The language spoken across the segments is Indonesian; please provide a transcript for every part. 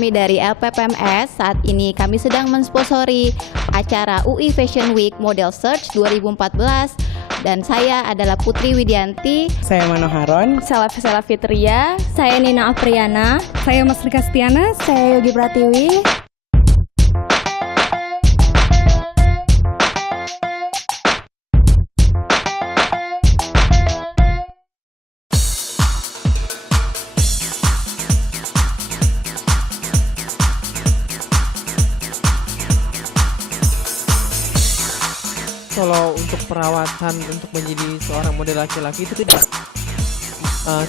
kami dari LPPMS. Saat ini kami sedang mensponsori acara UI Fashion Week Model Search 2014. Dan saya adalah Putri Widianti. Saya Mano Haron. Saya Fitria. Saya Nina Apriana. Saya Mas Rika Stiana. Saya Yogi Pratiwi. Kalau untuk perawatan untuk menjadi seorang model laki-laki itu tidak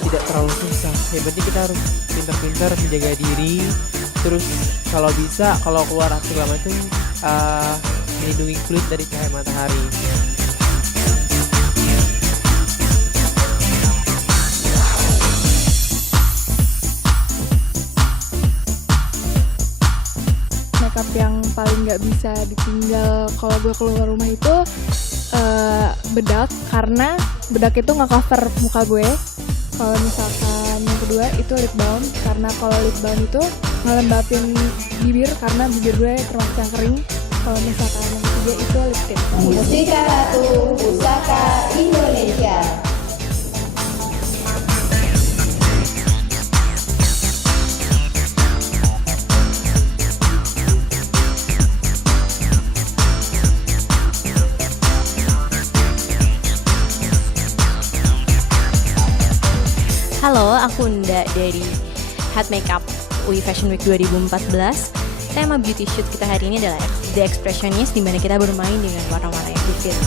terlalu susah. Yang penting kita harus pintar-pintar menjaga diri. Terus kalau bisa, kalau keluar segala macam, melindungi kulit dari cahaya matahari. Makeup yang paling nggak bisa ditinggal kalau gue keluar rumah itu bedak, karena bedak itu nggak cover muka gue. Kalau misalkan yang kedua itu lip balm, karena kalau lip balm itu ngelembapin bibir karena bibir gue termasuk yang kering. Kalau misalkan yang ketiga itu lip tint. Mustika Ratu Pusaka Indonesia. Halo, aku Nda dari Hat Makeup UI Fashion Week 2014. Tema beauty shoot kita hari ini adalah The Expressionist, di mana kita bermain dengan warna-warna yang vivid.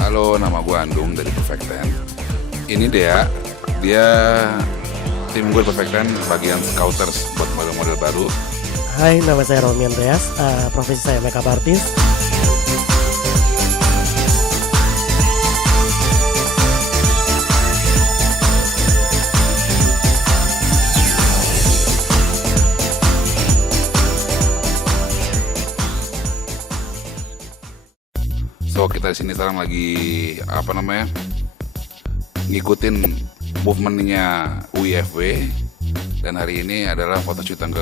Halo, nama gue Andung dari Perfect Ten. Ini dia tim gue Perfect Ten bagian scouters buat model-model baru. Hai, nama saya Romi Andreas, profesi saya makeup artist. So kita di sini sekarang lagi ngikutin movementnya UIFW, dan hari ini adalah photoshoot yang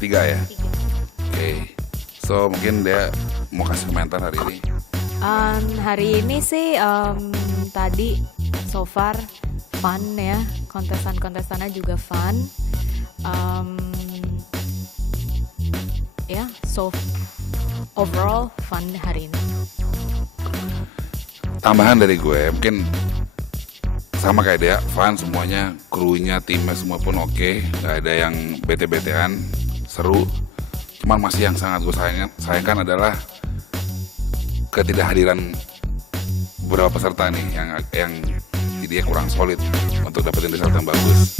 ketiga ya. Oke. So mungkin dia mau kasih komentar hari ini. Hari ini sih tadi so far fun ya, kontestannya juga fun. So overall fun hari ini. Tambahan dari gue, mungkin sama kayak dia, fun semuanya, krunya, timnya semua pun oke, nggak ada yang bete-betean, seru. Cuman masih yang sangat gue sayangkan adalah ketidakhadiran beberapa peserta nih yang dia kurang solid untuk dapetin result yang bagus.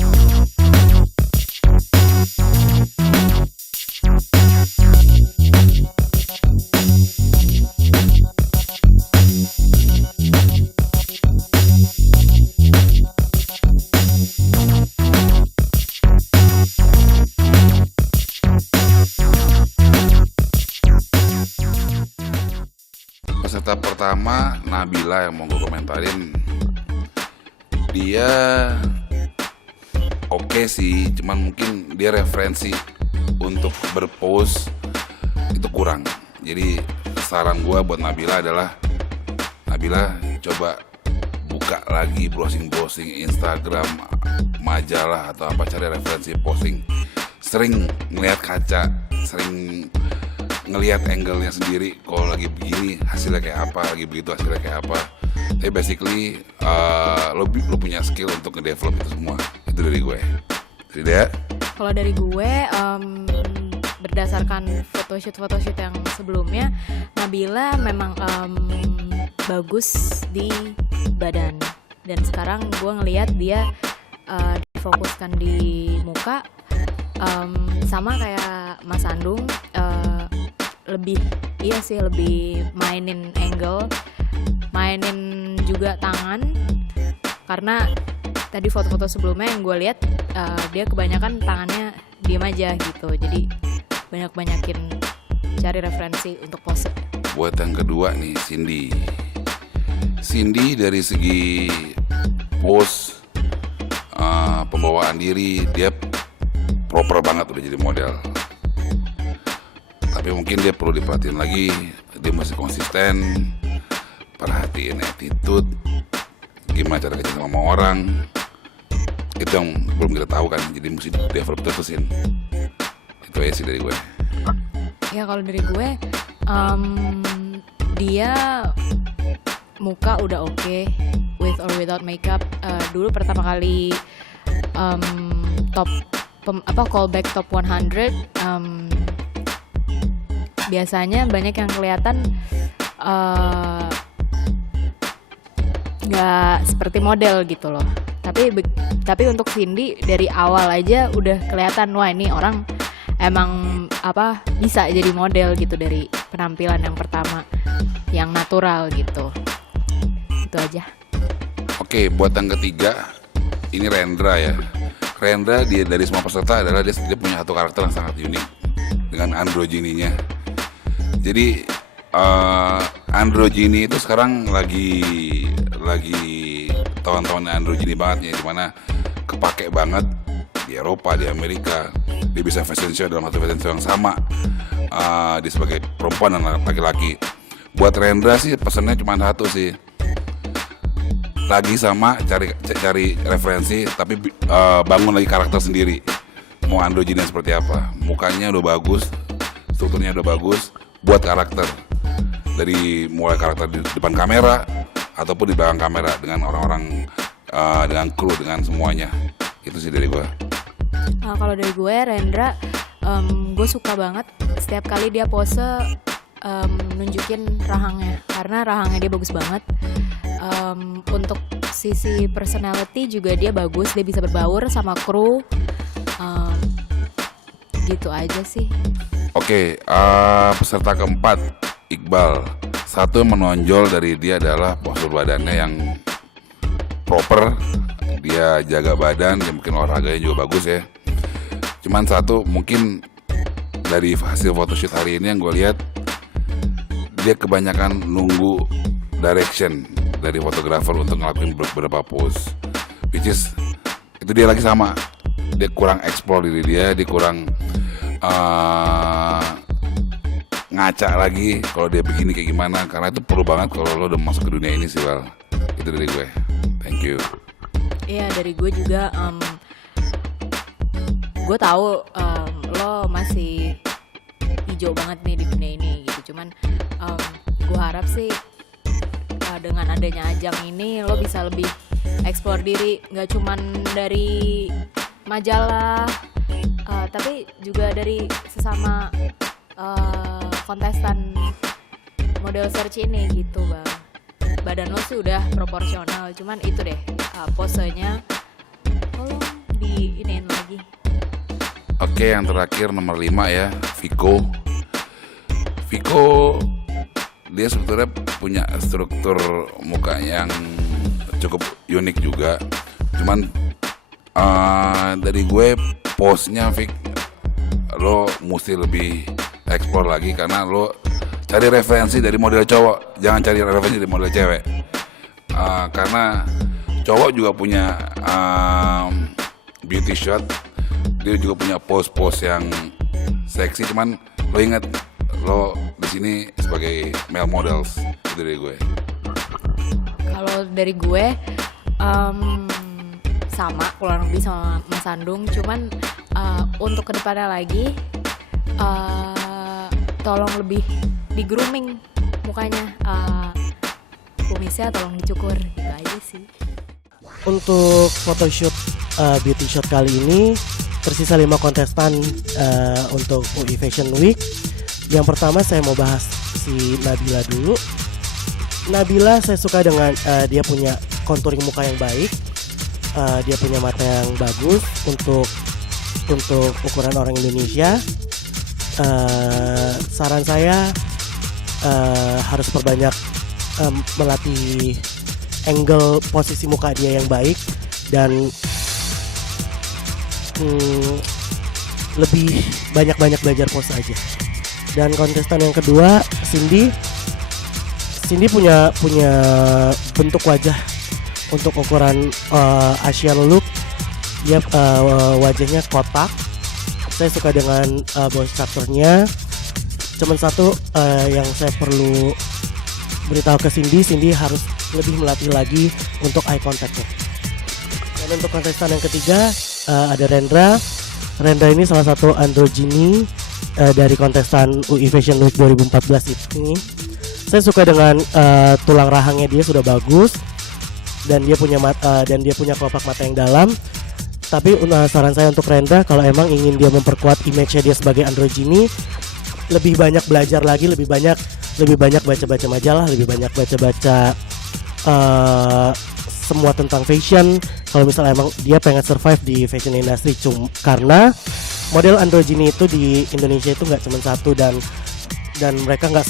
Peserta pertama Nabila yang mau gue komentarin, dia oke sih, cuman mungkin dia referensi untuk berpose itu kurang. Jadi saran gue buat Nabila adalah, Nabila coba buka lagi browsing Instagram, majalah atau apa, cari referensi posing. Sering ngeliat kaca, sering ngelihat angle-nya sendiri, kalau lagi begini hasilnya kayak apa, lagi begitu hasilnya kayak apa. Tapi basically lo punya skill untuk nge-develop itu semua. Itu dari gue. Jadi dia? Kalau dari gue berdasarkan photoshoot yang sebelumnya, Nabila memang bagus di badan, dan sekarang gue ngelihat dia difokuskan di muka, sama kayak Mas Andung, lebih mainin angle, mainin juga tangan, karena tadi foto-foto sebelumnya yang gue lihat dia kebanyakan tangannya diem aja gitu, jadi banyakin cari referensi untuk pose. Buat yang kedua nih, Cindy dari segi pose, pembawaan diri, dia proper banget udah jadi model. Tapi mungkin dia perlu diperhatiin lagi, dia masih konsisten, perhatiin attitude, gimana cara kerja sama orang. Itu yang belum kita tahu kan, jadi mesti develop terusin. Itu aja sih dari gue. Ya kalau dari gue, dia muka udah oke, with or without makeup. Dulu pertama kali callback top 100, biasanya banyak yang kelihatan nggak seperti model gitu loh. Tapi untuk Cindy dari awal aja udah kelihatan, wah ini orang emang bisa jadi model gitu dari penampilan yang pertama, yang natural gitu. Itu aja. Oke, buat yang ketiga, ini Rendra ya. Rendra dia dari semua peserta adalah dia punya satu karakter yang sangat unik dengan androgyninya. Jadi androgyny itu sekarang lagi tahun-tahun androgyny banget ya, dimana kepake banget di Eropa, di Amerika. Dia bisa fashion show dalam satu fashion show yang sama, dia sebagai perempuan dan laki-laki. Buat Rendra sih pesannya cuma satu sih, lagi sama cari referensi, tapi bangun lagi karakter sendiri. Mau androgyny seperti apa, mukanya udah bagus, strukturnya udah bagus, buat karakter. Dari mulai karakter di depan kamera ataupun di belakang kamera, dengan orang-orang, dengan kru, dengan semuanya. Itu sih dari gue. Kalau dari gue, Rendra, gue suka banget setiap kali dia pose nunjukin rahangnya, karena rahangnya dia bagus banget. Untuk sisi personality juga dia bagus, dia bisa berbaur sama kru. Gitu aja sih. Oke, peserta keempat, Iqbal. Satu yang menonjol dari dia adalah postur badannya yang proper. Dia jaga badan, dia mungkin olahraganya juga bagus ya. Cuman satu, mungkin dari hasil photoshoot hari ini yang gue lihat, dia kebanyakan nunggu direction dari fotografer untuk ngelakuin beberapa pose, which is itu dia lagi sama, dia kurang explore diri dia kurang ngaca lagi kalau dia begini kayak gimana, karena itu perlu banget kalau lo udah masuk ke dunia ini sih. Well, itu dari gue. Thank you. Iya, dari gue juga. Gue tahu lo masih hijau banget nih di dunia ini gitu. Cuman gue harap sih dengan adanya ajang ini lo bisa lebih explore diri, nggak cuman dari majalah, tapi juga dari sesama kontestan model search ini gitu bang. Badan lo sih udah proporsional, cuman itu deh posenya tolong diinin lagi. Oke, yang terakhir nomor 5 ya, Viko dia sebetulnya punya struktur muka yang cukup unik juga. Cuman dari gue pose-nya Vic, lo mesti lebih explore lagi, karena lo cari referensi dari model cowok, jangan cari referensi dari model cewek. Karena cowok juga punya beauty shot, dia juga punya pose-pose yang seksi. Cuman lo ingat, lo di sini sebagai male models. Itu dari gue. Kalau dari gue sama kurang lebih sama Mas Sandung, cuman untuk kedepannya lagi tolong lebih di grooming mukanya, kumisnya tolong dicukur, gitu aja sih. Untuk photoshoot beauty shot kali ini tersisa 5 kontestan untuk UI Fashion Week. Yang pertama saya mau bahas si Nabila dulu. Nabila saya suka dengan dia punya contouring muka yang baik, dia punya mata yang bagus untuk ukuran orang Indonesia. Saran saya harus perbanyak melatih angle posisi muka dia yang baik, dan lebih banyak belajar pose aja. Dan kontestan yang kedua Cindy punya bentuk wajah untuk ukuran Asian look. Dia wajahnya kotak. Saya suka dengan body structure-nya. Cuman satu yang saya perlu beritahu ke Cindy harus lebih melatih lagi untuk eye contact-nya. Dan untuk kontestan yang ketiga ada Rendra. Rendra ini salah satu androgyny dari kontestan UI Fashion Week 2014 ini. Saya suka dengan tulang rahangnya, dia sudah bagus dan dia punya kelopak mata yang dalam. Tapi saran saya untuk Rendra, kalau emang ingin dia memperkuat image-nya dia sebagai androgyny, lebih banyak belajar lagi, lebih banyak baca-baca majalah, lebih banyak baca-baca semua tentang fashion. Kalau misalnya emang dia pengen survive di fashion industry, karena model androgyny itu di Indonesia itu nggak cuma satu, dan mereka nggak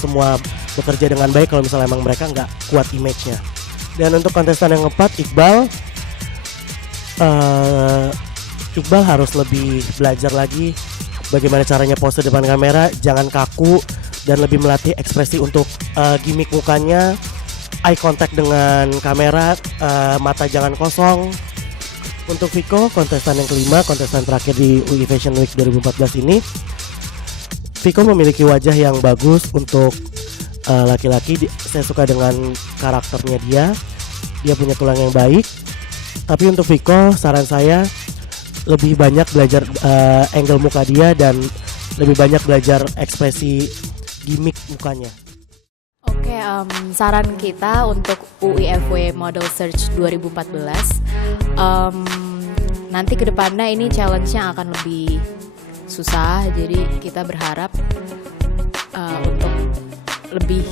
semua bekerja dengan baik kalau misalnya emang mereka nggak kuat image-nya. Dan untuk kontestan yang keempat, Iqbal harus lebih belajar lagi bagaimana caranya pose depan kamera, jangan kaku, dan lebih melatih ekspresi untuk gimmick mukanya, eye contact dengan kamera, mata jangan kosong. Untuk Viko, kontestan yang kelima, kontestan terakhir di UI Fashion Week 2014 ini, Viko memiliki wajah yang bagus untuk laki-laki. Saya suka dengan karakternya dia punya tulang yang baik. Tapi untuk Viko, saran saya lebih banyak belajar angle muka dia dan lebih banyak belajar ekspresi gimmick mukanya. Oke, saran kita untuk UIFW Model Search 2014, nanti ke depannya ini challenge-nya akan lebih susah, jadi kita berharap untuk lebih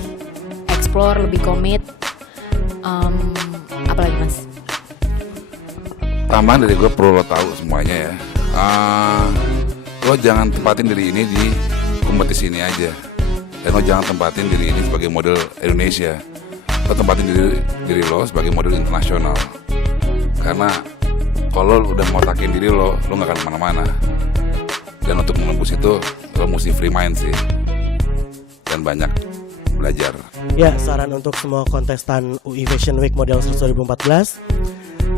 explore, lebih komit. Apalagi Mas? Tambahan dari gue perlu lo tahu semuanya ya. Lo jangan tempatin diri ini di kompetisi ini aja, dan lo jangan tempatin diri ini sebagai model Indonesia. Lo tempatin diri lo sebagai model internasional. Karena kalau lo udah ngotakin diri lo nggak akan kemana-mana. Dan untuk menembus itu lo mesti free mind sih, dan banyak belajar. Ya, saran untuk semua kontestan UI Fashion Week Model Search 2014.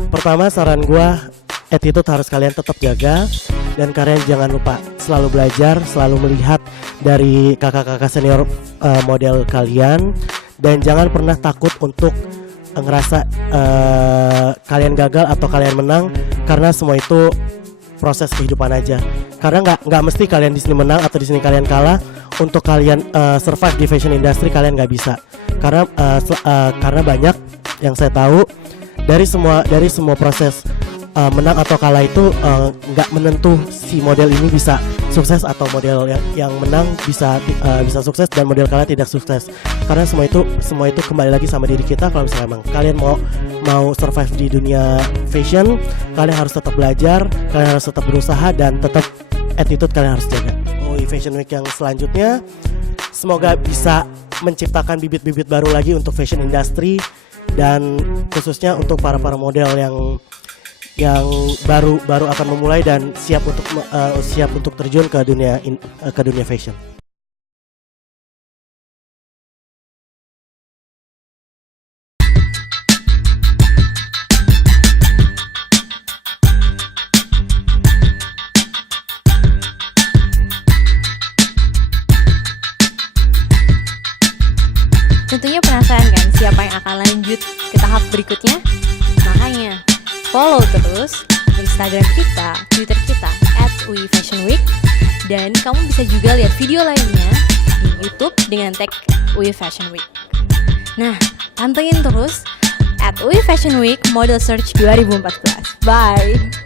Pertama, saran gua, attitude harus kalian tetap jaga, dan kalian jangan lupa selalu belajar, selalu melihat dari kakak-kakak senior model kalian, dan jangan pernah takut untuk ngerasa kalian gagal atau kalian menang, karena semua itu proses kehidupan aja. Karena nggak mesti kalian di sini menang atau di sini kalian kalah. Untuk kalian survive di fashion industry, kalian nggak bisa. Karena banyak yang saya tahu dari semua proses menang atau kalah itu nggak menentu si model ini bisa sukses atau model yang menang bisa sukses dan model kalah tidak sukses. Karena semua itu kembali lagi sama diri kita. Kalau misalnya emang kalian mau survive di dunia fashion, kalian harus tetap belajar, kalian harus tetap berusaha, dan tetap attitude kalian harus jaga. Fashion Week yang selanjutnya semoga bisa menciptakan bibit-bibit baru lagi untuk fashion industry, dan khususnya untuk para model yang baru akan memulai dan siap untuk terjun ke dunia fashion. Tentunya penasaran kan siapa yang akan lanjut ke tahap berikutnya? Makanya follow terus Instagram kita, Twitter kita @UIFashionWeek, dan kamu bisa juga lihat video lainnya di YouTube dengan tag UI Fashion Week. Nah, pantengin terus @UIFashionWeek Model Search 2014. Bye.